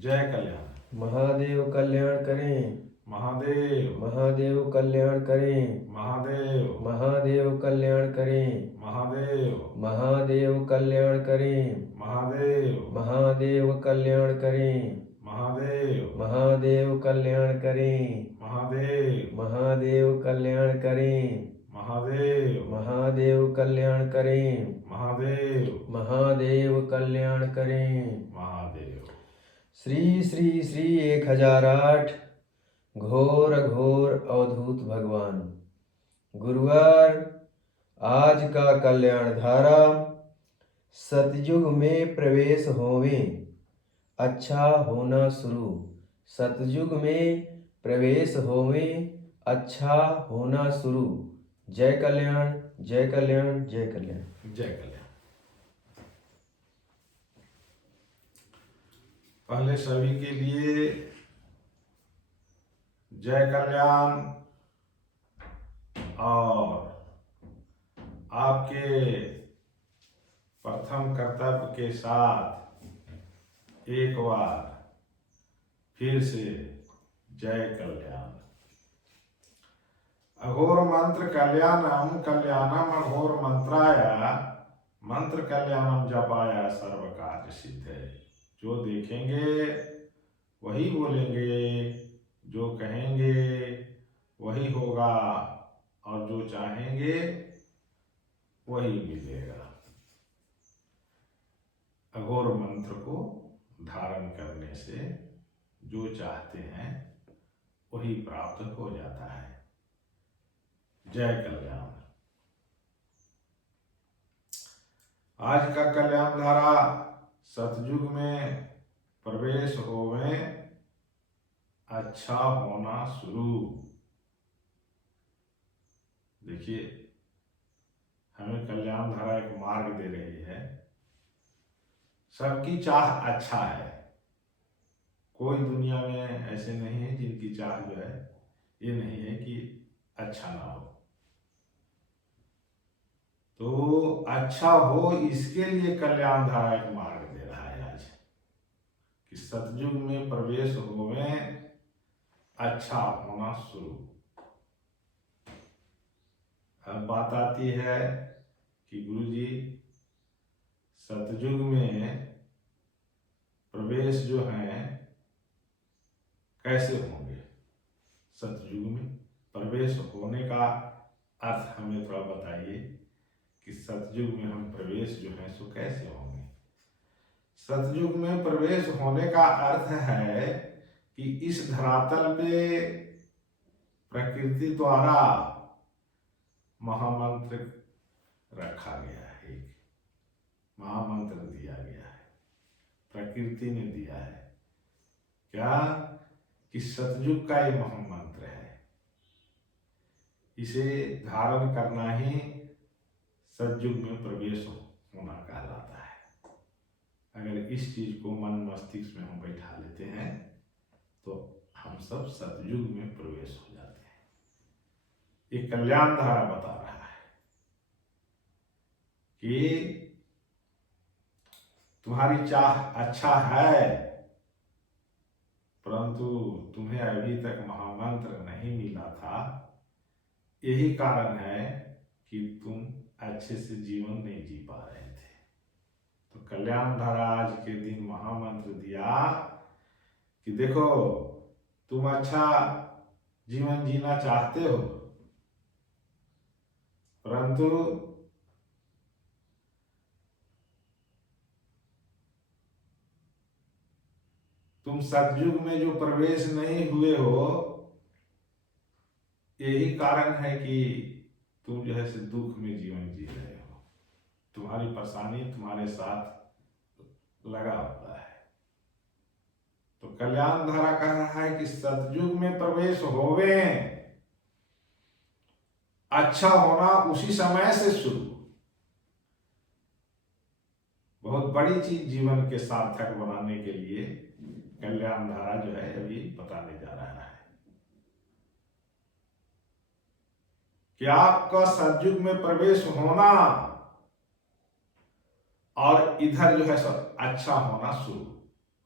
जय कल्याण। महादेव कल्याण करें। महादेव। महादेव कल्याण करें। महादेव। महादेव कल्याण करें। महादेव। महादेव कल्याण करें। महादेव। महादेव कल्याण करें। महादेव। महादेव कल्याण करें। महादेव। महादेव कल्याण करें। महादेव। महादेव कल्याण करें। महादेव। महादेव कल्याण करें। महादेव। श्री श्री श्री 1008 घोर घोर अवधूत भगवान। गुरुवार आज का कल्याण धारा। सतयुग में प्रवेश होवें, अच्छा होना शुरू। सतयुग में प्रवेश होवें, अच्छा होना शुरू। जय कल्याण, जय कल्याण, जय कल्याण। जय कल्याण। पहले सभी के लिए जय कल्याण और आपके प्रथम कर्तव्य के साथ एक बार फिर से जय कल्याण। अघोर मंत्र कल्याणम कल्याणम अघोर मंत्राय मंत्र कल्याणम जपाया सर्व कार्य सिद्धे। जो देखेंगे वही बोलेंगे, जो कहेंगे वही होगा और जो चाहेंगे वही मिलेगा। अघोर मंत्र को धारण करने से जो चाहते हैं वही प्राप्त हो जाता है। जय कल्याण। आज का कल्याण धारा सतयुग में प्रवेश होवे, अच्छा होना शुरू। देखिए, हमें कल्याण धारा एक मार्ग दे रही है। सबकी चाह अच्छा है, कोई दुनिया में ऐसे नहीं है जिनकी चाह जो है ये नहीं है कि अच्छा ना हो। तो अच्छा हो इसके लिए कल्याण धारा एक मार्ग दे रहा है आज कि सतयुग में प्रवेश होवे, अच्छा होना शुरू। अब बात आती है कि गुरुजी सतयुग में प्रवेश जो है कैसे होंगे। सतयुग में प्रवेश होने का अर्थ हमें थोड़ा बताइए कि सतयुग में हम प्रवेश जो है सो कैसे होंगे। सतयुग में प्रवेश होने का अर्थ है कि इस धरातल पे प्रकृति द्वारा महामंत्र रखा गया है, एक महामंत्र दिया गया है, प्रकृति ने दिया है। क्या कि सतयुग का ये महामंत्र है, इसे धारण करना ही सतयुग में प्रवेश होना कहलाता है। अगर इस चीज को मन मस्तिष्क में हम बैठा लेते हैं तो हम सब सतयुग में प्रवेश हो जाते हैं। ये कल्याण धारा बता रहा है कि तुम्हारी चाह अच्छा है, परंतु तुम्हें अभी तक महामंत्र नहीं मिला था। यही कारण है कि तुम अच्छे से जीवन नहीं जी पा रहे थे। तो कल्याण धारा आज के दिन महामंत्र दिया कि देखो, तुम अच्छा जीवन जीना चाहते हो, परंतु तुम सतयुग में जो प्रवेश नहीं हुए हो, यही कारण है कि तुम जो है से दुख में जीवन जी रहे हो। तुम्हारी परेशानी तुम्हारे साथ लगा हुआ है। तो कल्याण धारा कह रहा है कि सतयुग में प्रवेश होवे, अच्छा होना उसी समय से शुरू। बहुत बड़ी चीज जीवन के सार्थक बनाने के लिए कल्याण धारा जो है अभी बताने जा रहा है कि आपका सतयुग में प्रवेश होना और इधर जो है सब अच्छा होना शुरू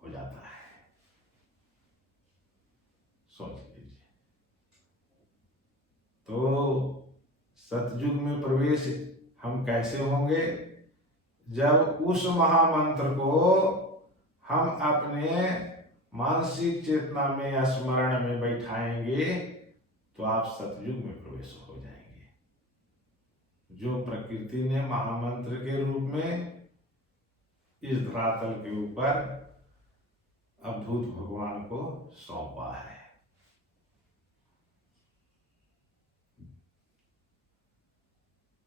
हो जाता है। सोच लीजिए। तो सतयुग में प्रवेश हम कैसे होंगे? जब उस महामंत्र को हम अपने मानसिक चेतना में स्मरण में बैठाएंगे तो आप सतयुग में प्रवेश हो जाएंगे। जो प्रकृति ने महामंत्र के रूप में इस धरातल के ऊपर अवधूत भगवान को सौंपा है।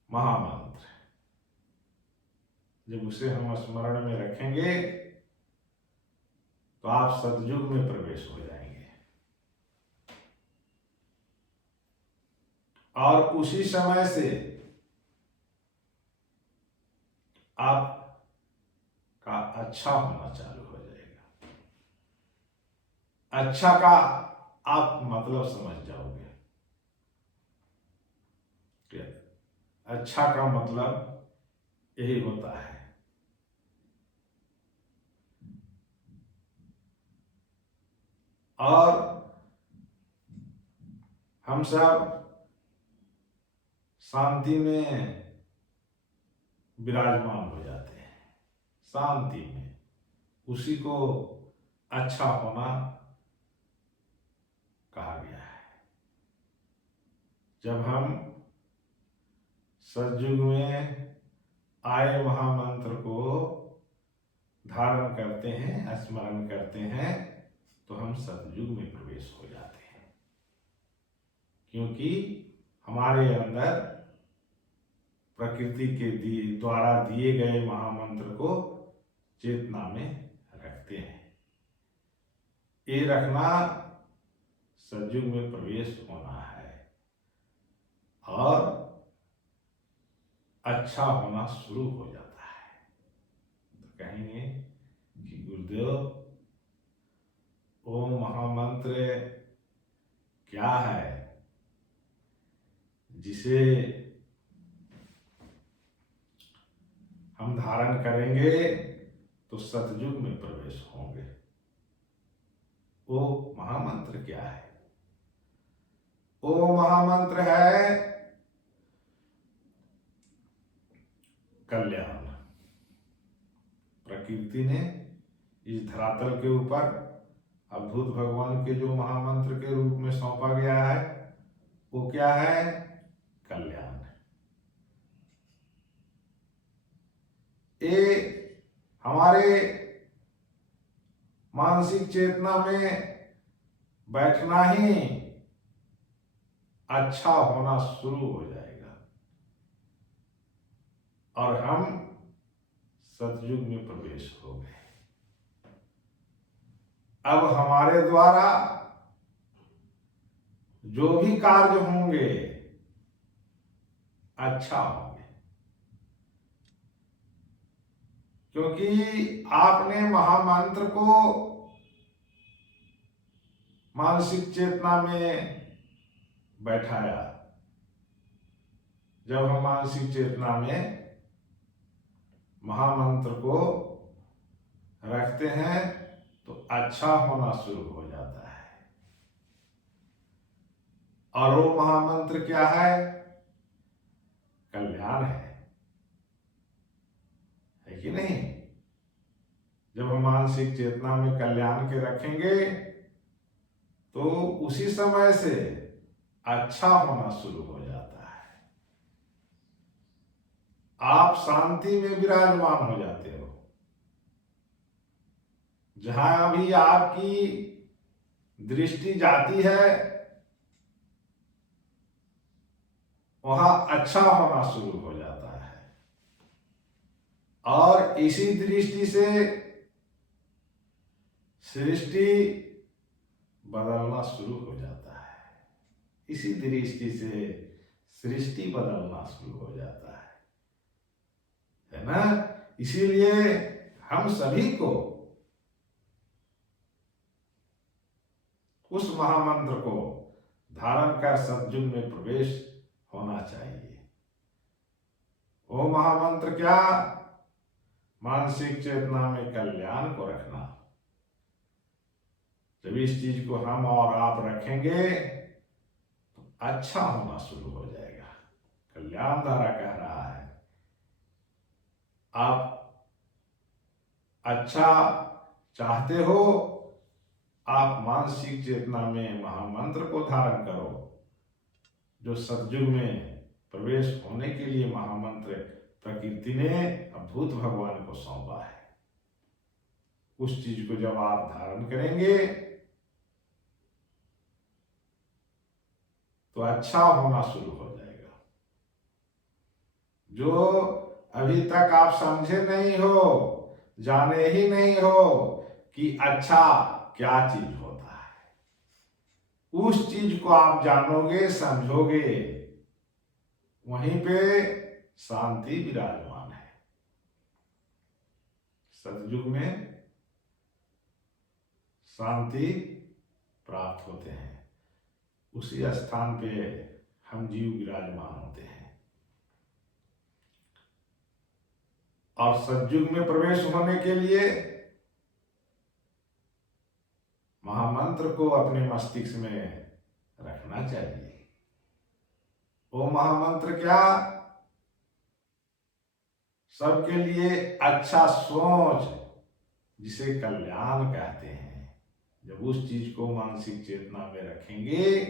महामंत्र जब उसे हम स्मरण में रखेंगे तो आप सतयुग में प्रवेश हो जाएंगे। और उसी समय से आप का अच्छा होना चालू हो जाएगा। अच्छा का आप मतलब समझ जाओगे। अच्छा का मतलब यही होता है और हम सब शांति में विराजमान हो जाते हैं। शांति में उसी को अच्छा होना कहा गया है। जब हम सतयुग में आए महामंत्र को धारण करते हैं, स्मरण करते हैं, तो हम सतयुग में प्रवेश हो जाते हैं। क्योंकि हमारे अंदर प्रकृति के द्वारा दिए गए महामंत्र को चेतना में रखते हैं। ये रखना सतयुग में प्रवेश होना है और अच्छा होना शुरू हो जाता है। तो कहेंगे कि गुरुदेव वो महामंत्र क्या है जिसे हम धारण करेंगे तो सतयुग में प्रवेश होंगे? वो महामंत्र क्या है? वो महामंत्र है कल्याण। प्रकृति ने इस धरातल के ऊपर अवधूत भगवान के जो महामंत्र के रूप में सौंपा गया है वो क्या है? कल्याण। ये हमारे मानसिक चेतना में बैठना ही अच्छा होना शुरू हो जाएगा और हम सतयुग में प्रवेश हो गए। अब हमारे द्वारा जो भी कार्य होंगे अच्छा होंगे, क्योंकि आपने महामंत्र को मानसिक चेतना में बैठाया। जब हम मानसिक चेतना में महामंत्र को रखते हैं तो अच्छा होना शुरू हो जाता है। और वो महामंत्र क्या है? कल्याण है कि नहीं? जब हम मानसिक चेतना में कल्याण के रखेंगे तो उसी समय से अच्छा होना शुरू हो जाता है। आप शांति में विराजमान हो जाते हो। जहां भी आपकी दृष्टि जाती है वहां अच्छा होना शुरू हो जाता है और इसी दृष्टि से सृष्टि बदलना शुरू हो जाता है। इसी दृष्टि से सृष्टि बदलना शुरू हो जाता है ना? इसीलिए हम सभी को उस महामंत्र को धारण कर सतयुग में प्रवेश होना चाहिए। वो महामंत्र क्या? मानसिक चेतना में कल्याण को रखना। जब इस चीज को हम और आप रखेंगे तो अच्छा होना शुरू हो जाएगा। कल्याण धारा कह रहा है आप अच्छा चाहते हो, आप मानसिक चेतना में महामंत्र को धारण करो, जो सतयुग में प्रवेश होने के लिए महामंत्र प्रकृति ने अद्भुत भगवान को सौंपा है। उस चीज को जब आप धारण करेंगे तो अच्छा होना शुरू हो जाएगा। जो अभी तक आप समझे नहीं हो, जाने ही नहीं हो कि अच्छा क्या चीज होता है, उस चीज को आप जानोगे, समझोगे, वहीं पे शांति विराजमान है। सतयुग में शांति प्राप्त होते हैं, उसी स्थान पे हम जीव विराजमान होते हैं। और सतयुग में प्रवेश होने के लिए महामंत्र को अपने मस्तिष्क में रखना चाहिए। वो महामंत्र क्या? सबके लिए अच्छा सोच, जिसे कल्याण कहते हैं। जब उस चीज को मानसिक चेतना में रखेंगे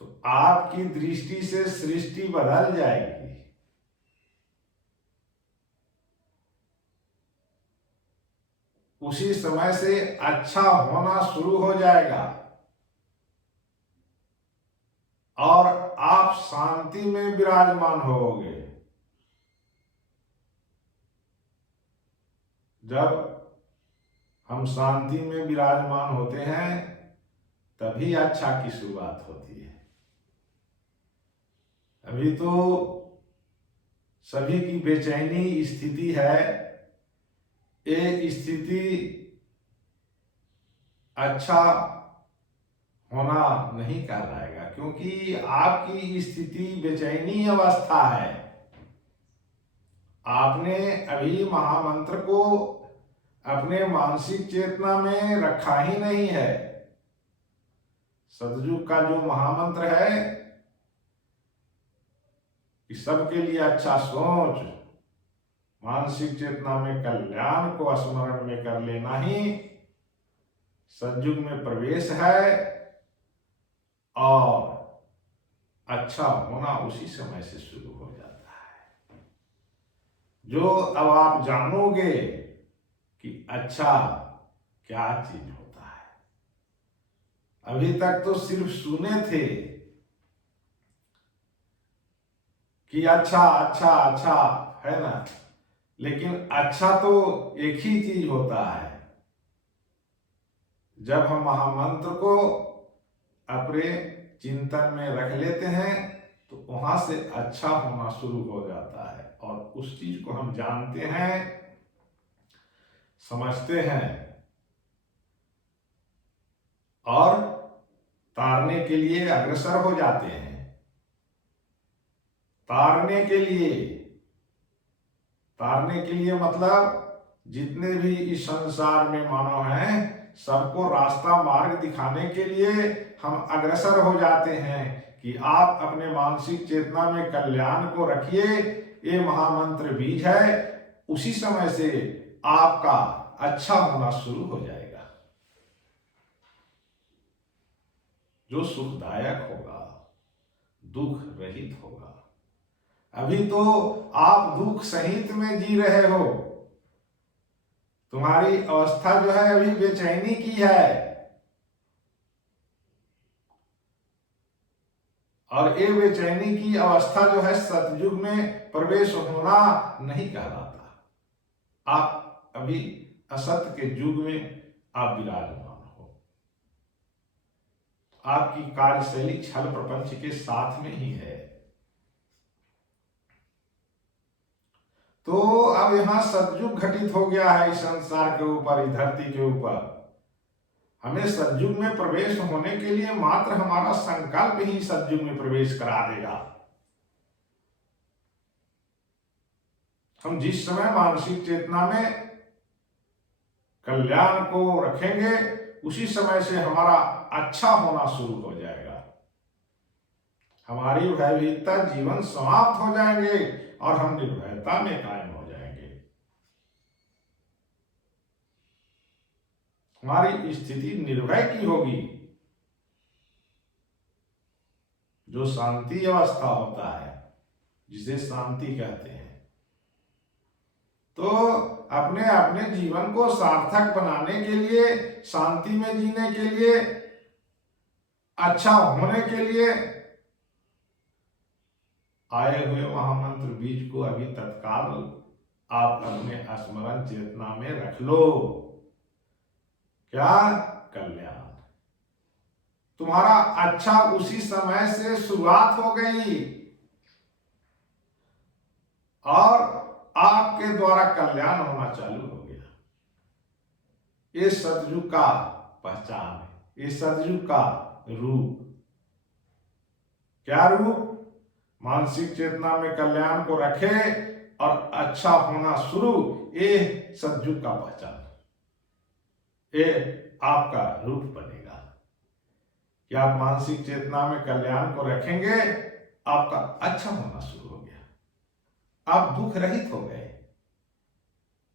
तो आपकी दृष्टि से सृष्टि बदल जाएगी। उसी समय से अच्छा होना शुरू हो जाएगा और आप शांति में विराजमान होगे। जब हम शांति में विराजमान होते हैं तभी अच्छा की शुरुआत होती है। अभी तो सभी की बेचैनी स्थिति है। ये स्थिति अच्छा होना नहीं कहलाएगा, क्योंकि आपकी स्थिति बेचैनी अवस्था है। आपने अभी महामंत्र को अपने मानसिक चेतना में रखा ही नहीं है। सतयुग का जो महामंत्र है कि सबके लिए अच्छा सोच, मानसिक चेतना में कल्याण को स्मरण में कर लेना ही सतयुग में प्रवेश है, और अच्छा होना उसी समय से शुरू हो जाता है। जो अब आप जानोगे कि अच्छा क्या चीज होता है। अभी तक तो सिर्फ सुने थे कि अच्छा अच्छा अच्छा है ना, लेकिन अच्छा तो एक ही चीज होता है। जब हम महामंत्र को अपने चिंतन में रख लेते हैं तो वहां से अच्छा होना शुरू हो जाता है, और उस चीज को हम जानते हैं, समझते हैं, और तारने के लिए अग्रसर हो जाते हैं। तारने के लिए मतलब जितने भी इस संसार में मानव हैं, सबको रास्ता मार्ग दिखाने के लिए हम अग्रसर हो जाते हैं कि आप अपने मानसिक चेतना में कल्याण को रखिए। ये महामंत्र बीज है, उसी समय से आपका अच्छा होना शुरू हो जाएगा, जो सुखदायक होगा, दुख रहित होगा। अभी तो आप दुख सहित में जी रहे हो। तुम्हारी अवस्था जो है अभी बेचैनी की है, और ये बेचैनी की अवस्था जो है सतयुग में प्रवेश होना नहीं कहलाता। आप अभी असत्य के युग में आप विराजमान हो। आपकी कार्यशैली छल प्रपंच के साथ में ही है। तो अब यहां सतयुग घटित हो गया है इस संसार के ऊपर, इस धरती के ऊपर। हमें सतयुग में प्रवेश होने के लिए मात्र हमारा संकल्प ही सतयुग में प्रवेश करा देगा। हम जिस समय मानसिक चेतना में कल्याण को रखेंगे उसी समय से हमारा अच्छा होना शुरू हो जाएगा। हमारी भयभीतता जीवन समाप्त हो जाएंगे और हम निर्भयता में कायम हो जाएंगे। हमारी स्थिति निर्भय की होगी। जो शांति अवस्था होता है, जिसे शांति कहते हैं, तो अपने अपने जीवन को सार्थक बनाने के लिए, शांति में जीने के लिए, अच्छा होने के लिए आए हुए महामंत्र बीज को अभी तत्काल आप अपने स्मरण चेतना में रख लो। क्या? कल्याण। तुम्हारा अच्छा उसी समय से शुरुआत हो गई और आपके द्वारा कल्याण होना चालू हो गया। ये सतयुग का पहचान है, ये सतयुग का रूप। क्या रूप? मानसिक चेतना में कल्याण को रखे और अच्छा होना शुरू, ये सतयुग का पहचान, ये आपका रूप बनेगा कि आप मानसिक चेतना में कल्याण को रखेंगे, आपका अच्छा होना शुरू हो गया। आप दुख रहित हो गए,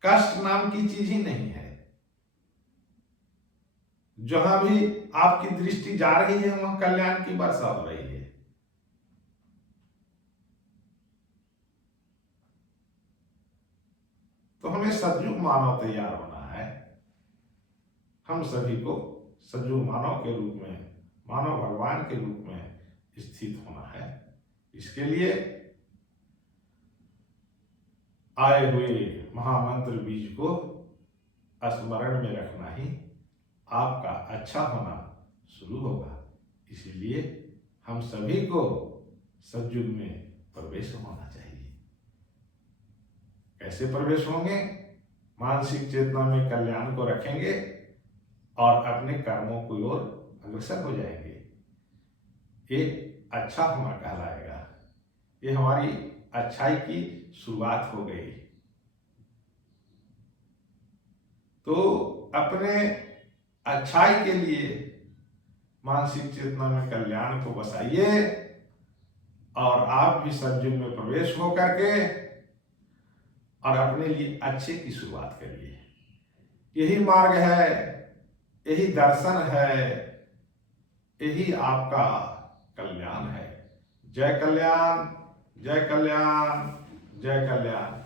कष्ट नाम की चीज ही नहीं है। जहां भी आपकी दृष्टि जा रही है वहां कल्याण की वर्षा हो रही है। तो हमें सतयुग मानव तैयार होना है। हम सभी को सतयुग मानव के रूप में, मानव भगवान के रूप में स्थित होना है। इसके लिए आए हुए महामंत्र बीज को स्मरण में रखना ही आपका अच्छा होना शुरू होगा। इसीलिए हम सभी को सतयुग में प्रवेश होना चाहिए। कैसे प्रवेश होंगे? मानसिक चेतना में कल्याण को रखेंगे और अपने कर्मों की ओर अग्रसर हो जाएंगे। ये अच्छा होना कहलाएगा। ये हमारी अच्छाई की शुरुआत हो गई। तो अपने अच्छाई के लिए मानसिक चेतना में कल्याण को बसाइए और आप भी सतयुग में प्रवेश हो करके और अपने लिए अच्छे की शुरुआत करिए। यही मार्ग है, यही दर्शन है, यही आपका कल्याण है। जय कल्याण, जय कल्याण, जय कल्याण।